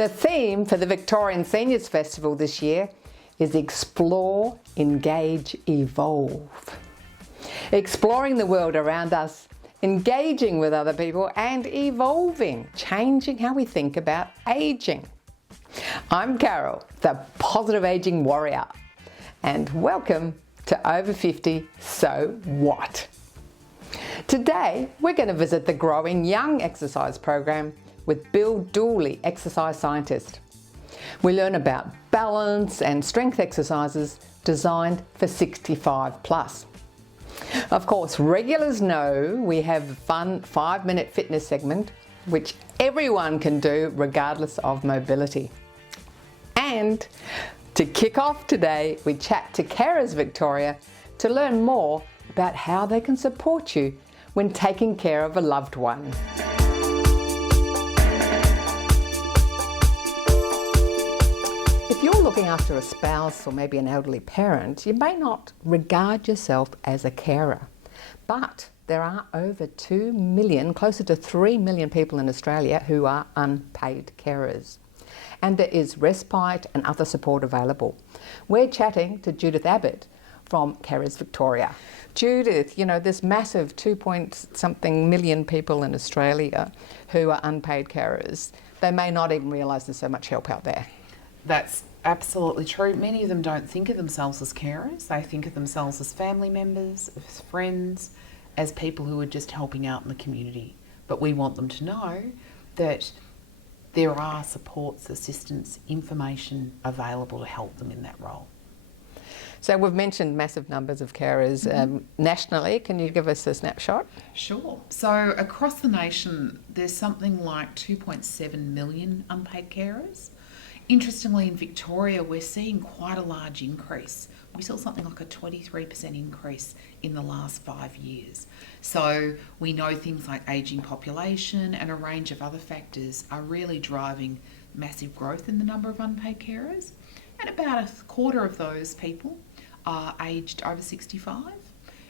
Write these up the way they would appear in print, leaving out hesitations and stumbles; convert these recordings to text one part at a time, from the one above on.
The theme for the Victorian Seniors Festival this year is Explore, Engage, Evolve. Exploring the world around us, engaging with other people and evolving, changing how we think about ageing. I'm Carol, the Positive Aging Warrior, and welcome to Over 50 So What? Today we're going to visit the growing young exercise program with Bill Dooley, exercise scientist. We learn about balance and strength exercises designed for 65 plus. Of course, regulars know we have a fun 5-minute fitness segment which everyone can do regardless of mobility. And to kick off today, we chat to Carers Victoria to learn more about how they can support you when taking care of a loved one. If you're looking after a spouse or maybe an elderly parent, you may not regard yourself as a carer. But there are over 2 million, closer to 3 million people in Australia who are unpaid carers. And there is respite and other support available. We're chatting to Judith Abbott from Carers Victoria. Judith, you know, there's massive 2-point-something million people in Australia who are unpaid carers. They may not even realise there's so much help out there. That's absolutely true. Many of them don't think of themselves as carers. They think of themselves as family members, as friends, as people who are just helping out in the community. But we want them to know that there are supports, assistance, information available to help them in that role. So we've mentioned massive numbers of carers nationally. Can you give us a snapshot? Sure. So across the nation, there's something like 2.7 million unpaid carers. Interestingly, in Victoria, we're seeing quite a large increase. We saw something like a 23% increase in the last 5 years. So we know things like ageing population and a range of other factors are really driving massive growth in the number of unpaid carers. And about a quarter of those people are aged over 65.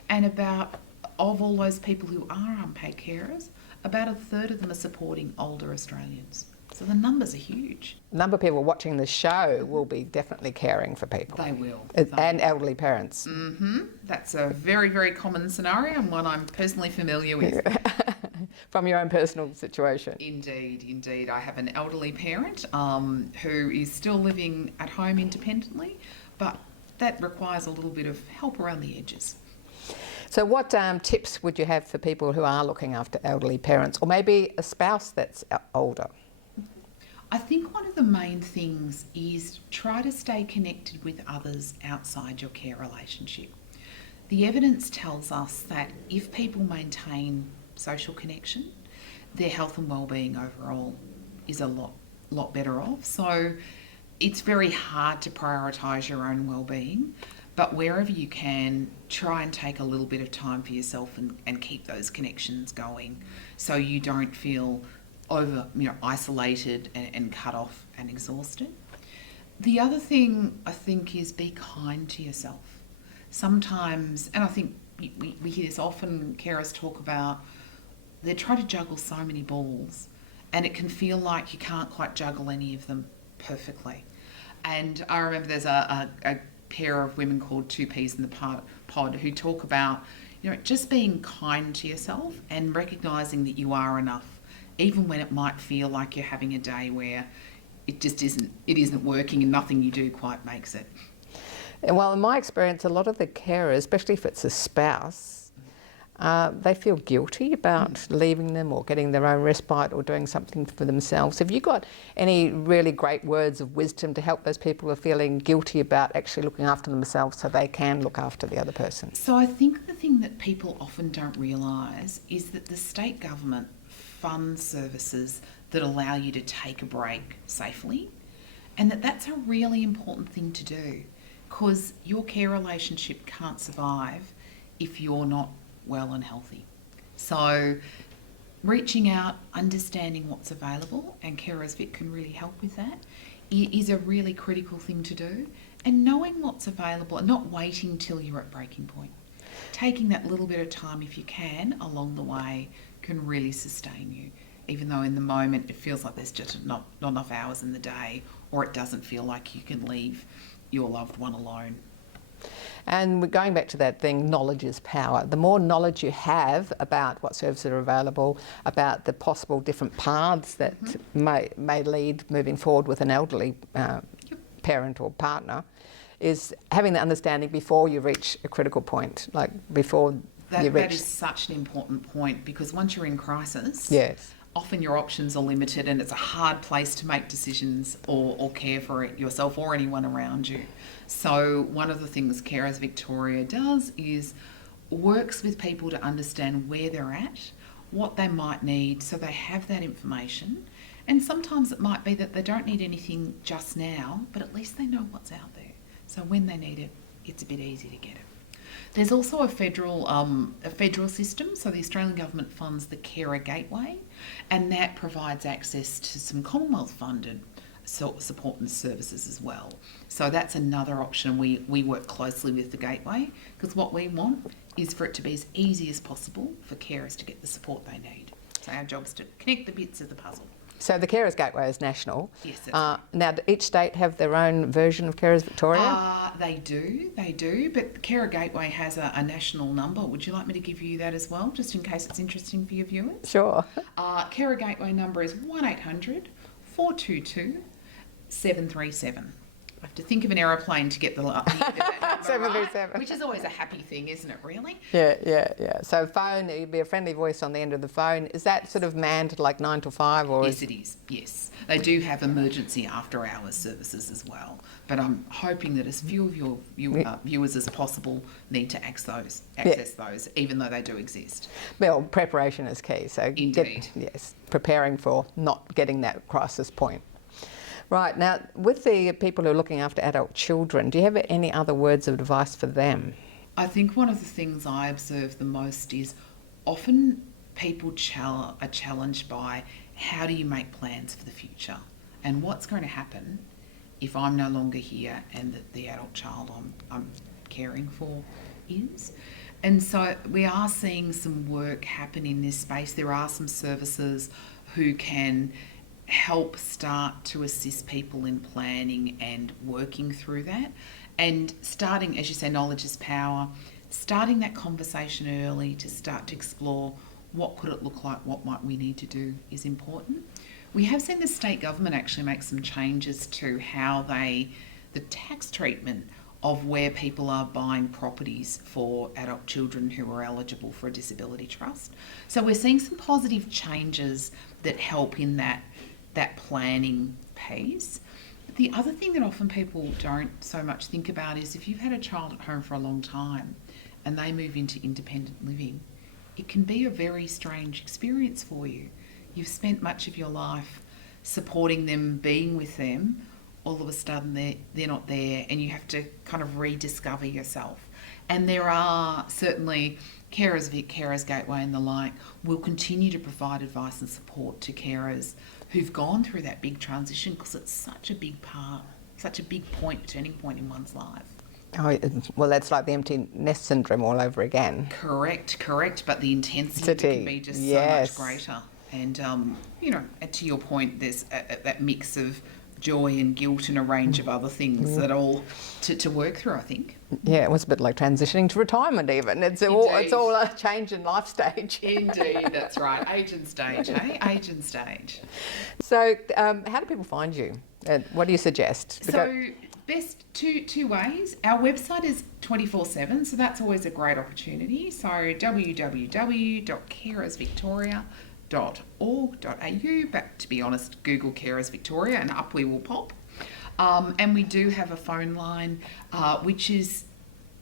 And of all those people who are unpaid carers, about a third of them are supporting older Australians. So the numbers are huge. A number of people watching the show will be definitely caring for people. They will. And elderly parents. That's a very, very common scenario and one I'm personally familiar with. From your own personal situation. Indeed. I have an elderly parent who is still living at home independently, but that requires a little bit of help around the edges. So what tips would you have for people who are looking after elderly parents or maybe a spouse that's older? I think one of the main things is try to stay connected with others outside your care relationship. The evidence tells us that if people maintain social connection, their health and well-being overall is a lot better off. So it's very hard to prioritise your own well-being, but wherever you can, try and take a little bit of time for yourself and keep those connections going so you don't feel isolated and cut off and exhausted. The other thing I think is be kind to yourself. Sometimes, and I think we hear this often, carers talk about they try to juggle so many balls and it can feel like you can't quite juggle any of them perfectly. And I remember there's a pair of women called Two Peas in the Pod who talk about, just being kind to yourself and recognising that you are enough, even when it might feel like you're having a day where it just isn't working and nothing you do quite makes it. Well, in my experience, a lot of the carers, especially if it's a spouse, they feel guilty about leaving them or getting their own respite or doing something for themselves. Have you got any really great words of wisdom to help those people who are feeling guilty about actually looking after themselves so they can look after the other person? So I think the thing that people often don't realise is that the state government funds services that allow you to take a break safely, and that's a really important thing to do because your care relationship can't survive if you're not well and healthy. So reaching out, understanding what's available, and Carers Vic can really help with that, is a really critical thing to do, and knowing what's available and not waiting till you're at breaking point. Taking that little bit of time if you can along the way can really sustain you. even though in the moment it feels like there's just not enough hours in the day, or it doesn't feel like you can leave your loved one alone. And we're going back to that thing, knowledge is power. The more knowledge you have about what services are available, about the possible different paths that may lead moving forward with an elderly parent or partner, is having the understanding before you reach a critical point, like before you reach... That is such an important point, because once you're in crisis, yes, often your options are limited, and it's a hard place to make decisions or care for it yourself or anyone around you. So one of the things Carers Victoria does is works with people to understand where they're at, what they might need, so they have that information. And sometimes it might be that they don't need anything just now, but at least they know what's out there. So when they need it, it's a bit easy to get it. There's also a federal system. So the Australian government funds the Carer Gateway, and that provides access to some Commonwealth funded support and services as well. So that's another option. We work closely with the Gateway, because what we want is for it to be as easy as possible for carers to get the support they need. So our job is to connect the bits of the puzzle. So the Carers Gateway is national. Yes, that's right. Now, do each state have their own version of Carers Victoria? They do. But the Carer Gateway has a national number. Would you like me to give you that as well, just in case it's interesting for your viewers? Sure. Carer Gateway number is 1800 422 737. I have to think of an aeroplane to get the number 737. right, which is always a happy thing, isn't it, really? Yeah. So phone, it'd be a friendly voice on the end of the phone. Is that sort of manned like 9 to 5? Or Yes, it is. Yes. They do have emergency after hours services as well. But I'm hoping that as few of your viewers as possible need to access those, even though they do exist. Well, preparation is key. So Indeed. Preparing for not getting that crisis point. Right, now with the people who are looking after adult children, do you have any other words of advice for them? I think one of the things I observe the most is often people are challenged by, how do you make plans for the future? And what's going to happen if I'm no longer here and that the adult child I'm caring for is? And so we are seeing some work happen in this space. There are some services who can help start to assist people in planning and working through that, and starting, as you say, knowledge is power, starting that conversation early to start to explore what could it look like, what might we need to do is important. We have seen the state government actually make some changes to how the tax treatment of where people are buying properties for adult children who are eligible for a disability trust. So we're seeing some positive changes that help in that planning piece. The other thing that often people don't so much think about is, if you've had a child at home for a long time and they move into independent living, it can be a very strange experience for you. You've spent much of your life supporting them, being with them. All of a sudden they're not there, and you have to kind of rediscover yourself. And there are certainly Carers Vic, Carers Gateway and the like will continue to provide advice and support to carers who've gone through that big transition, because it's such a big part, such a big turning point in one's life. Oh, well, that's like the empty nest syndrome all over again. Correct. But the intensity can be just so much greater. And, and to your point, there's that mix of joy and guilt and a range of other things that all to work through, I think. Yeah, it was a bit like transitioning to retirement even. It's all a change in life stage. Indeed, that's right. Age and stage, eh? Age and stage. So how do people find you? What do you suggest? So best two ways. Our website is 24/7, so that's always a great opportunity. So www.carersvictoria.org.au, but to be honest, Google Carers Victoria and up we will pop. And we do have a phone line, which is,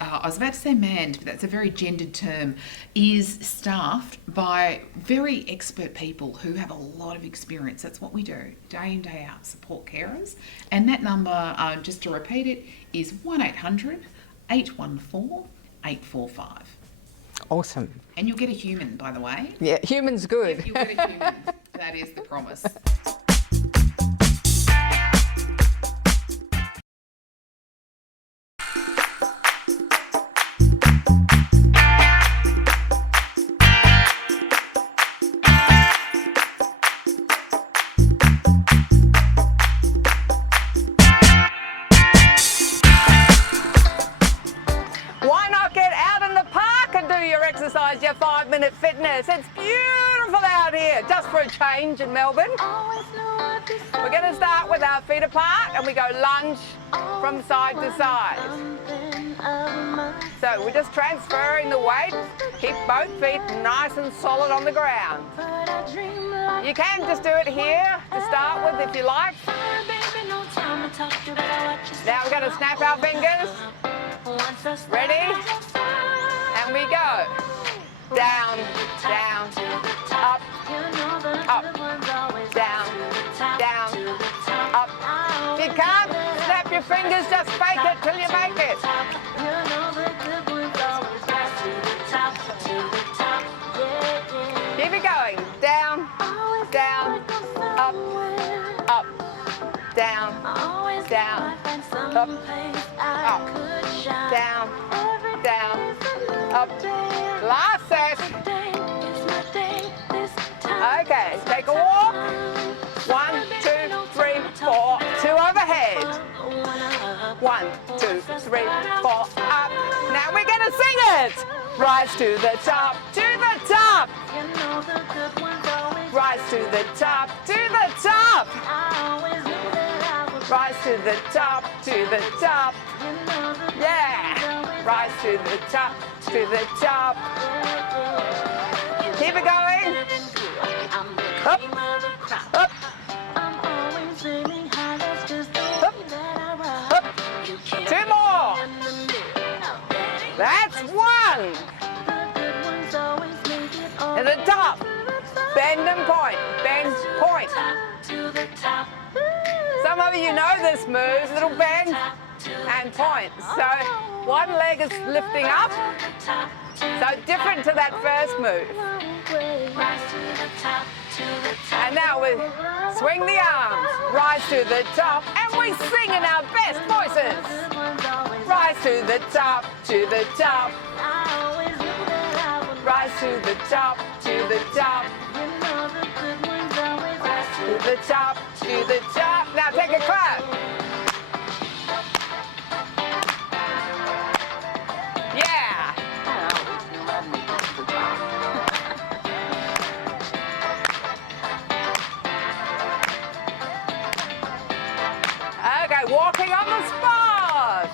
I was about to say manned, but that's a very gendered term, is staffed by very expert people who have a lot of experience. That's what we do, day in, day out, support carers. And that number, just to repeat it, is 1800 814 845. Awesome. And you'll get a human, by the way. Yeah, human's good. You'll get a human. That is the promise. Yes, it's beautiful out here, just for a change in Melbourne. We're going to start with our feet apart and we go lunge from side to side. So we're just transferring the weight. Keep both feet nice and solid on the ground. You can just do it here to start with if you like. Now we're going to snap our fingers. Ready? And we go. Down, down, up, up, down, down, up. If you can't snap your fingers, just fake it till you make it. Keep it going. Down, down, up, up, down, down, up, up, down, down, up. Last set. Okay, take a walk. 1, 2, 3, 4. 2 overhead. 1, 2, 3, 4. Up. Now we're going to sing it. Rise to the top, to the top. Rise to the top, to the top. Rise to the top, to the top. Yeah. Rise to the top, to the top. Keep it going. Up, up, up, up. 2 more. That's 1. To the top. Bend and point. Bend, point. Some of you know this move, little bend and point. So one leg is lifting up. So different to that first move. And now we swing the arms. Rise to the top. And we sing in our best voices. Rise to the top, to the top. Rise to the top, to the top. To the top, to the top. Now take a clap. Yeah. Okay, walking on the spot.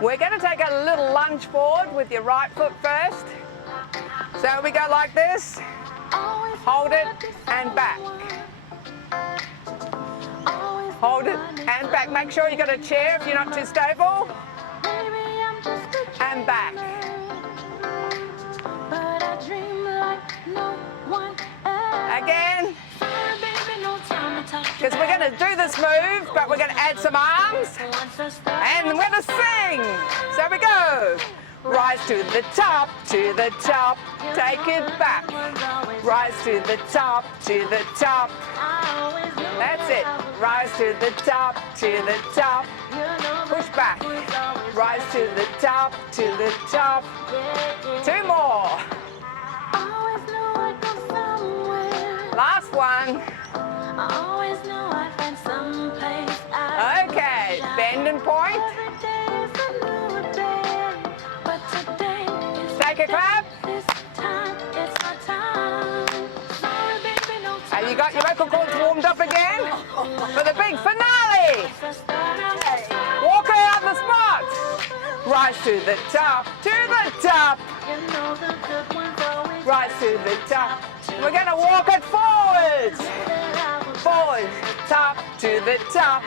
We're going to take a little lunge forward with your right foot first. So we go like this. Hold it and back. Hold it and back. Make sure you got a chair if you're not too stable. And back. Again. Because we're going to do this move, but we're going to add some arms. And we're going to sing. So we go. Rise to the top, to the top. Take it back. Rise to the top, to the top. That's it. Rise to the top, to the top. Push back. Rise to the top, to the top. 2 more. Last one. Okay, bend and point. Take a clap. Have you got your vocal cords warmed up again for the big finale? Walk around the spot. Rise to the top, to the top. Rise to the top. We're going to walk it forwards. Forwards, top to the top.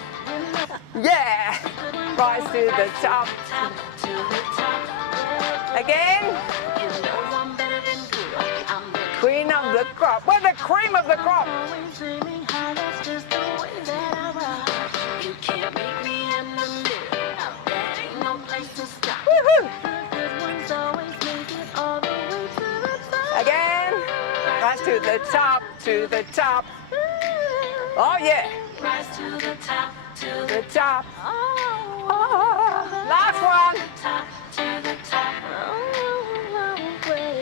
Yeah. Rise to the top. Again. Queen of the crop. We're the cream of the crop. Woohoo! Again. Rise to the top, to the top. Oh yeah. Rise to the top, to the top. Oh. Last one.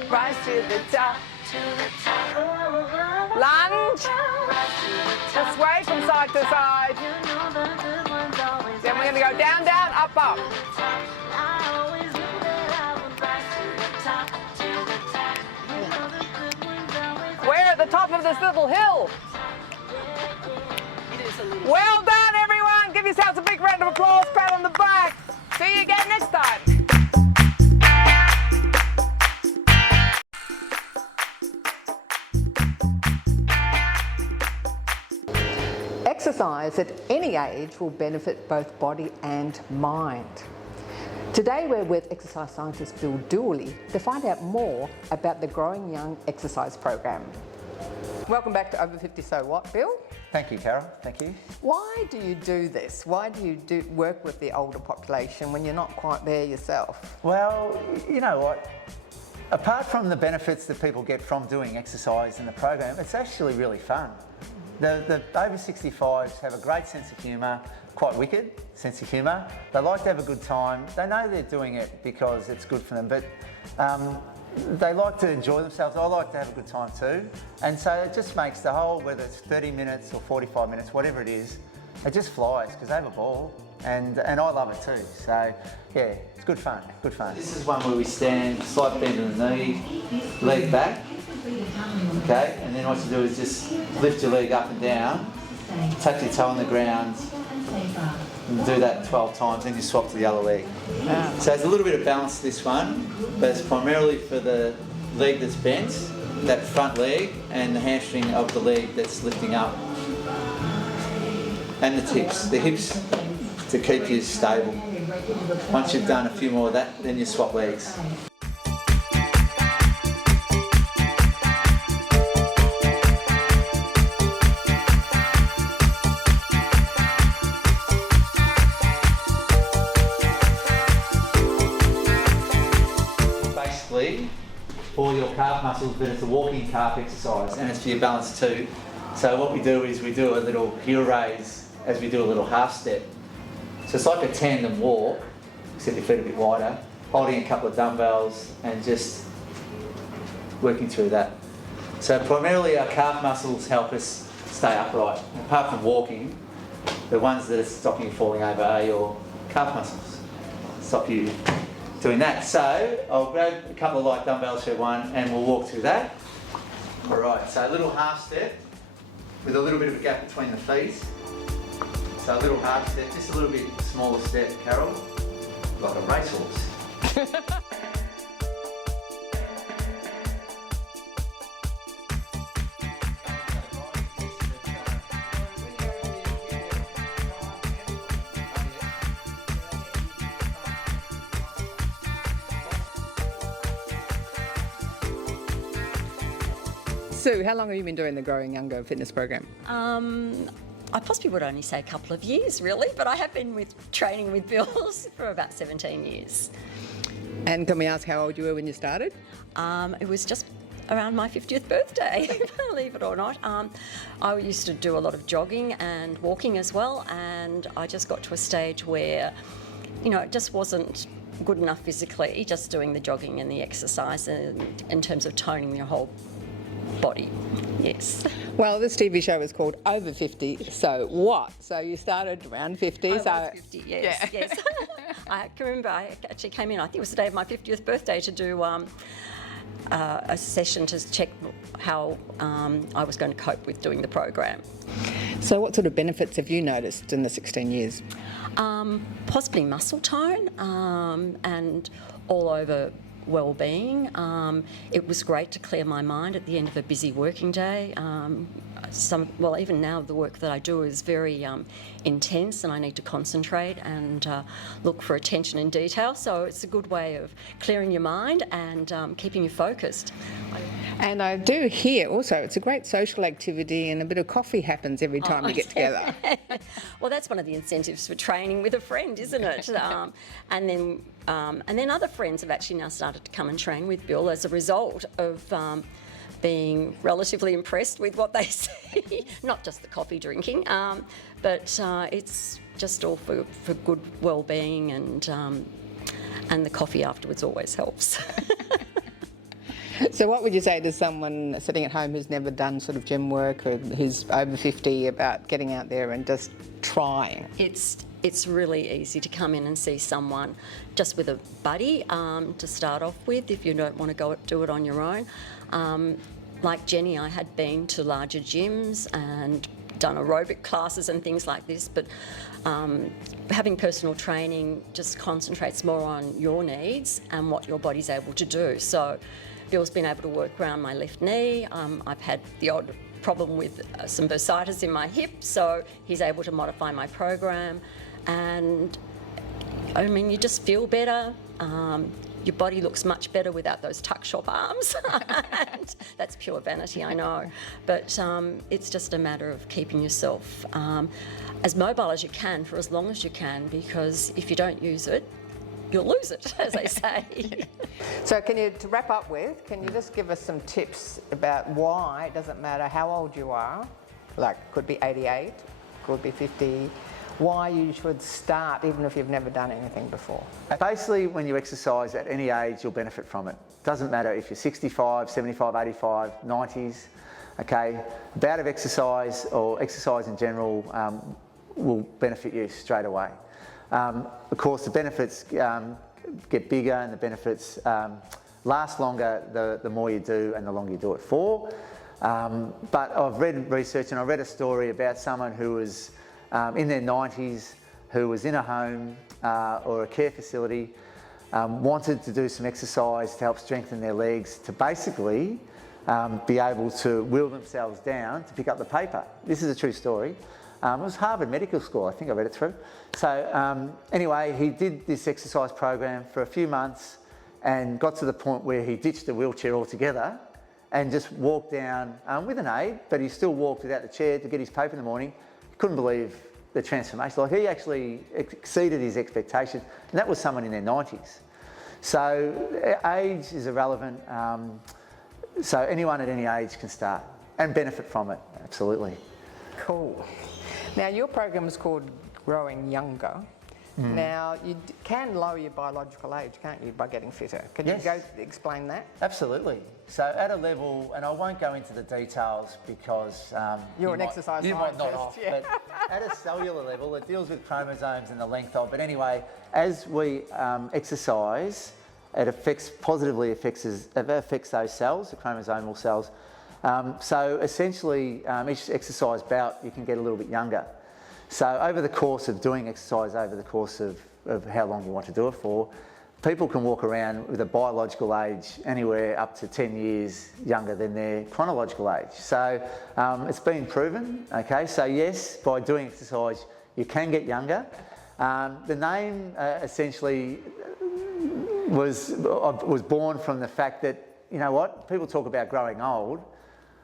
Rise to the top. Lunge. Just sway from side to side. Then we're going to go down, down, up, up. over this little hill. Well done, everyone. Give yourselves a big round of applause, pat on the back. See you again next time. Exercise at any age will benefit both body and mind. Today we're with exercise scientist Bill Dooley to find out more about the Growing Young exercise program. Welcome back to Over 50 So What, Bill? Thank you, Carol. Thank you. Why do you do this? Why do you work with the older population when you're not quite there yourself? Well, you know what? Apart from the benefits that people get from doing exercise in the program, it's actually really fun. The over 65s have a great sense of humour, quite wicked sense of humour. They like to have a good time. They know they're doing it because it's good for them, but they like to enjoy themselves. I like to have a good time too. And so it just makes the whole, whether it's 30 minutes or 45 minutes, whatever it is, it just flies because they have a ball. And I love it too. So yeah, it's good fun, good fun. This is one where we stand, slight bend in the knee, leg back. Okay, and then what you do is just lift your leg up and down, touch your toe on the ground, and do that 12 times, then you swap to the other leg. Wow. So there's a little bit of balance to this one, but it's primarily for the leg that's bent, that front leg, and the hamstring of the leg that's lifting up. And the hips to keep you stable. Once you've done a few more of that, then you swap legs. For your calf muscles, but it's a walking calf exercise and it's for your balance too. So what we do is we do a little heel raise as we do a little half step. So it's like a tandem walk, except your feet a bit wider, holding a couple of dumbbells and just working through that. So primarily our calf muscles help us stay upright. Apart from walking, the ones that are stopping you falling over are your calf muscles. Stop you doing that. So I'll grab a couple of light dumbbells for one and we'll walk through that. All right, so a little half step with a little bit of a gap between the feet. So a little half step, just a little bit smaller step, Carol, like a racehorse. Sue, how long have you been doing the Growing Younger fitness program? I possibly would only say a couple of years, really, but I have been training with Bill for about 17 years. And can we ask how old you were when you started? It was just around my 50th birthday, believe it or not. I used to do a lot of jogging and walking as well, and I just got to a stage where, it just wasn't good enough physically, just doing the jogging and the exercise and in terms of toning your whole body. Yes. Well, this TV show is called Over 50 So What? So you started around 50. I was 50, yes, yeah. Yes. I can remember I actually came in, I think it was the day of my 50th birthday, to do a session to check how I was going to cope with doing the program. So what sort of benefits have you noticed in the 16 years? Possibly muscle tone and all over well-being. It was great to clear my mind at the end of a busy working day. Even now the work that I do is very intense and I need to concentrate and look for attention in detail, so it's a good way of clearing your mind and keeping you focused. And I do hear also it's a great social activity and a bit of coffee happens every time you get together. Well, that's one of the incentives for training with a friend, isn't it? And then other friends have actually now started to come and train with Bill as a result of being relatively impressed with what they see. Not just the coffee drinking, but it's just all for good well-being, and the coffee afterwards always helps. So what would you say to someone sitting at home who's never done sort of gym work or who's over 50 about getting out there and just trying? It's really easy to come in and see someone just with a buddy to start off with if you don't want to go do it on your own. like Jenny, I had been to larger gyms and done aerobic classes and things like this, but having personal training just concentrates more on your needs and what your body's able to do. So Bill's been able to work around my left knee. I've had the odd problem with some bursitis in my hip, so he's able to modify my program. And I mean, you just feel better. Your body looks much better without those tuck shop arms. And that's pure vanity, I know. But it's just a matter of keeping yourself as mobile as you can for as long as you can, because if you don't use it, you'll lose it, as they say. So to wrap up with, can you just give us some tips about why it doesn't matter how old you are, like could be 88, could be 50, why you should start even if you've never done anything before? Basically, when you exercise at any age, you'll benefit from it. Doesn't matter if you're 65, 75, 85, 90s, okay? A bout of exercise or exercise in general will benefit you straight away. Of course, the benefits get bigger and the benefits last longer the more you do and the longer you do it for. But I've read research and I read a story about someone who was in their 90s, who was in a home or a care facility, wanted to do some exercise to help strengthen their legs to basically be able to wheel themselves down to pick up the paper. This is a true story. It was Harvard Medical School, I think I read it through. So anyway, he did this exercise program for a few months and got to the point where he ditched the wheelchair altogether and just walked down with an aid, but he still walked without the chair to get his paper in the morning. He couldn't believe the transformation. Like, he actually exceeded his expectations, and that was someone in their 90s. So age is irrelevant. So anyone at any age can start and benefit from it, absolutely. Cool. Now, your program is called Growing Younger. Now, you can lower your biological age, can't you, by getting fitter? Can you explain that? Absolutely. So at a level, and I won't go into the details because You're an exercise you might not scientist, off, but at a cellular level, it deals with chromosomes and the length of. But anyway, as we exercise, it positively affects those cells, the chromosomal cells. So essentially, each exercise bout, you can get a little bit younger. So over the course of doing exercise, over the course of how long you want to do it for, people can walk around with a biological age anywhere up to 10 years younger than their chronological age. So it's been proven, okay? So yes, by doing exercise, you can get younger. The name essentially was born from the fact that, you know what, people talk about growing old,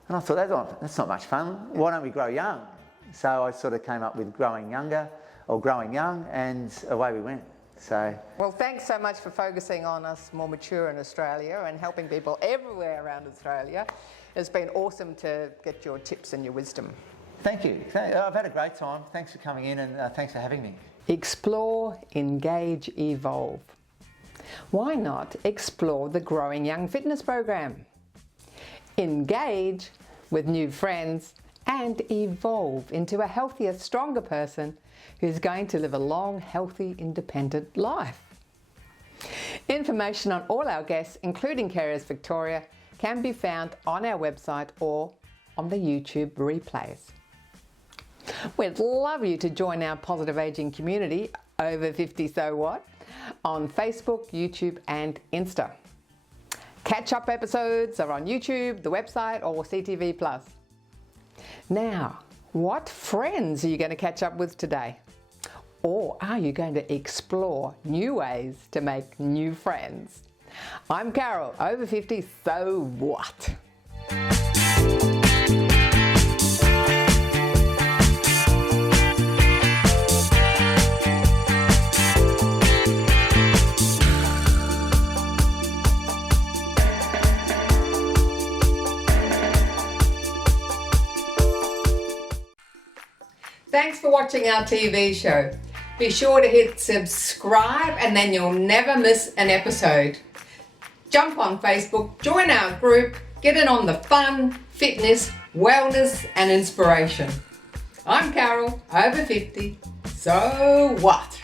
and I thought, that's not much fun. Why don't we grow young? So I sort of came up with Growing Younger, or Growing Young, and away we went. So, well, thanks so much for focusing on us more mature in Australia and helping people everywhere around Australia. It's been awesome to get your tips and your wisdom. Thank you. I've had a great time. Thanks for coming in, and thanks for having me. Explore, engage, evolve. Why not explore the Growing Young fitness program? Engage with new friends and evolve into a healthier, stronger person who's going to live a long, healthy, independent life. Information on all our guests, including Carers Victoria, can be found on our website or on the YouTube replays. We'd love you to join our positive ageing community, Over 50 So What, on Facebook, YouTube and Insta. Catch-up episodes are on YouTube, the website or CTV+. Now, what friends are you going to catch up with today? Or are you going to explore new ways to make new friends? I'm Carol, Over 50, so what? Thanks for watching our TV show. Be sure to hit subscribe and then you'll never miss an episode. Jump on Facebook, join our group, get in on the fun, fitness, wellness and inspiration. I'm Carol, Over 50, so what?